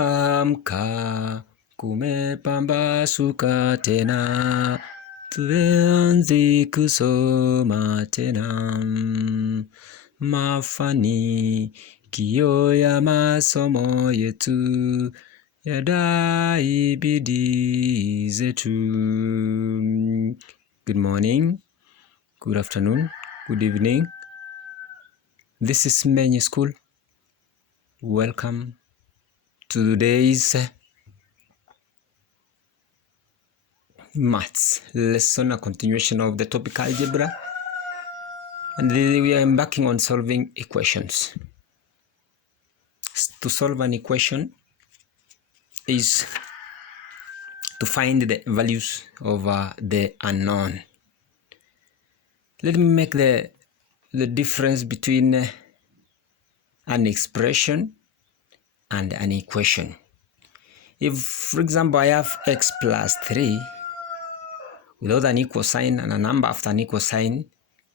Amka, kumepambazuka tena, tuanze kusoma tena. Mafanikio ya masomo yetu yadai bidii zetu. Good morning, good afternoon, good evening. This is Menye School. Welcome to today's maths lesson, a continuation of the topic algebra, and we are embarking on solving equations. To solve an equation is to find the values of the unknown. Let me make the difference between an expression and an equation. If, for example, I have x plus 3 without an equal sign and a number after an equal sign,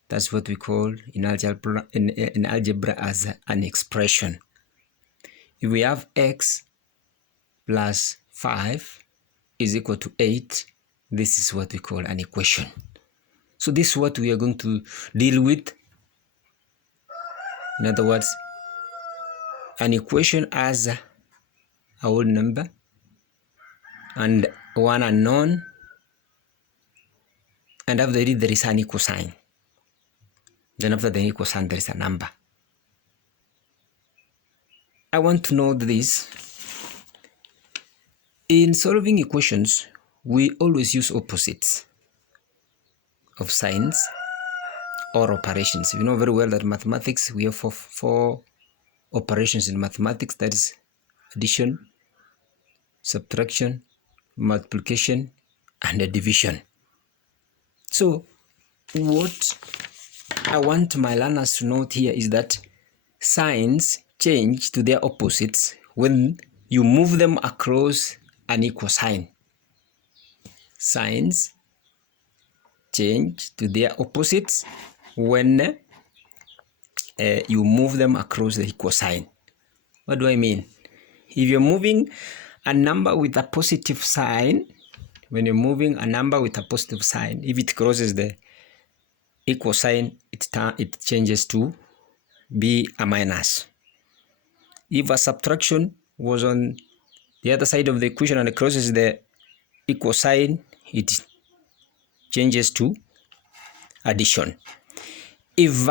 that's what we call in algebra, in algebra as an expression. If we have x plus 5 is equal to 8, this is what we call an equation. So this is what we are going to deal with. In other words, an equation has a whole number and one unknown, and after it there is an equal sign. Then after the equal sign there is a number. I want to know this. In solving equations, we always use opposites of signs or operations. You know very well that mathematics, we have four operations in mathematics, that is addition, subtraction, multiplication, and division. So what I want my learners to note here is that signs change to their opposites when you move them across an equal sign. Signs change to their opposites when you move them across the equal sign. What do I mean? If you're moving a number with a positive sign, when you're moving a number with a positive sign, if it crosses the equal sign, it changes to be a minus. If a subtraction was on the other side of the equation and it crosses the equal sign, it changes to addition. If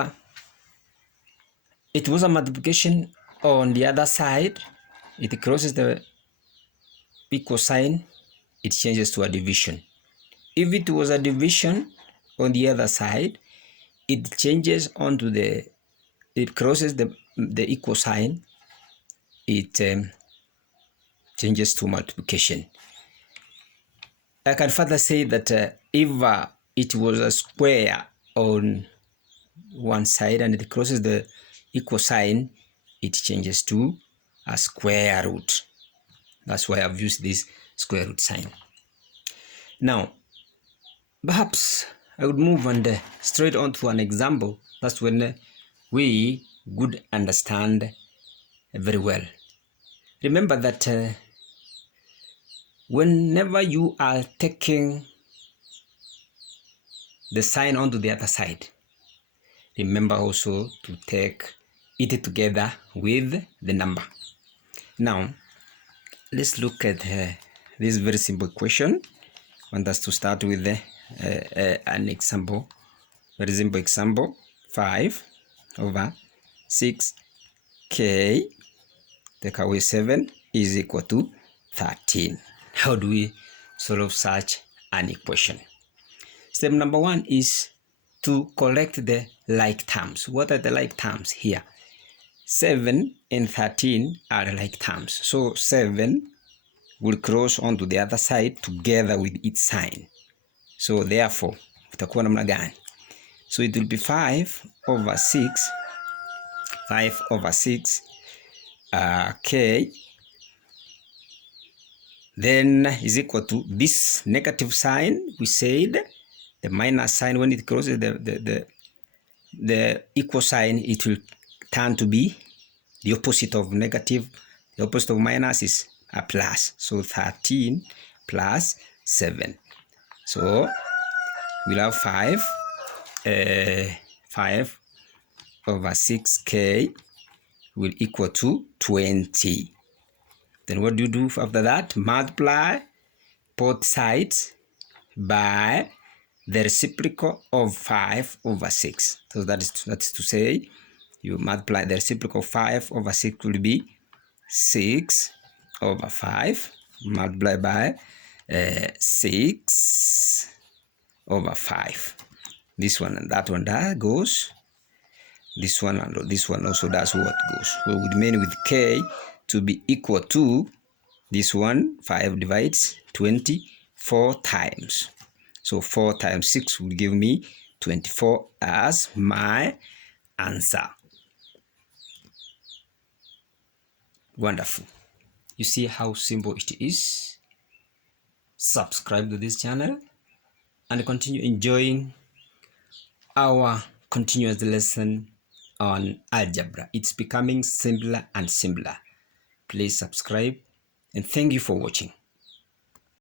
it was a multiplication on the other side, it crosses the equal sign, it changes to a division. If it was a division on the other side, it changes onto it crosses the equal sign, it changes to multiplication. I can further say that if it was a square on one side and it crosses the equal sign, it changes to a square root. That's why I've used this square root sign. Now, perhaps I would move and straight on to an example. That's when we would understand very well. Remember that whenever you are taking the sign onto the other side, remember also to take it together with the number. Now, let's look at this very simple equation. I want us to start with an example, very simple example. 5 over 6k take away 7 is equal to 13. How do we solve such an equation? Step number 1 is to collect the like terms. What are the like terms here? 7 and 13 are like terms. So 7 will cross onto the other side together with its sign. So therefore, itakuwa namna gani? So it will be 5 over 6 k then is equal to this negative sign. We said the minus sign, when it crosses the equal sign, it will turn to be the opposite of negative. The opposite of minus is a plus. So 13 plus 7. So we'll have 5 over 6k will equal to 20. Then what do you do after that? Multiply both sides by the reciprocal of 5 over 6. So that is to say, you multiply the reciprocal of 5 over 6 will be 6 over 5 multiplied by 6 over 5. This one and that one that goes. This one and this one also, that's what goes. We will remain with k to be equal to this one. 5 divides 20 4 times. So 4 times 6 will give me 24 as my answer. Wonderful. You see how simple it is. Subscribe to this channel and continue enjoying our continuous lesson on algebra. It's becoming simpler and simpler. Please subscribe and thank you for watching.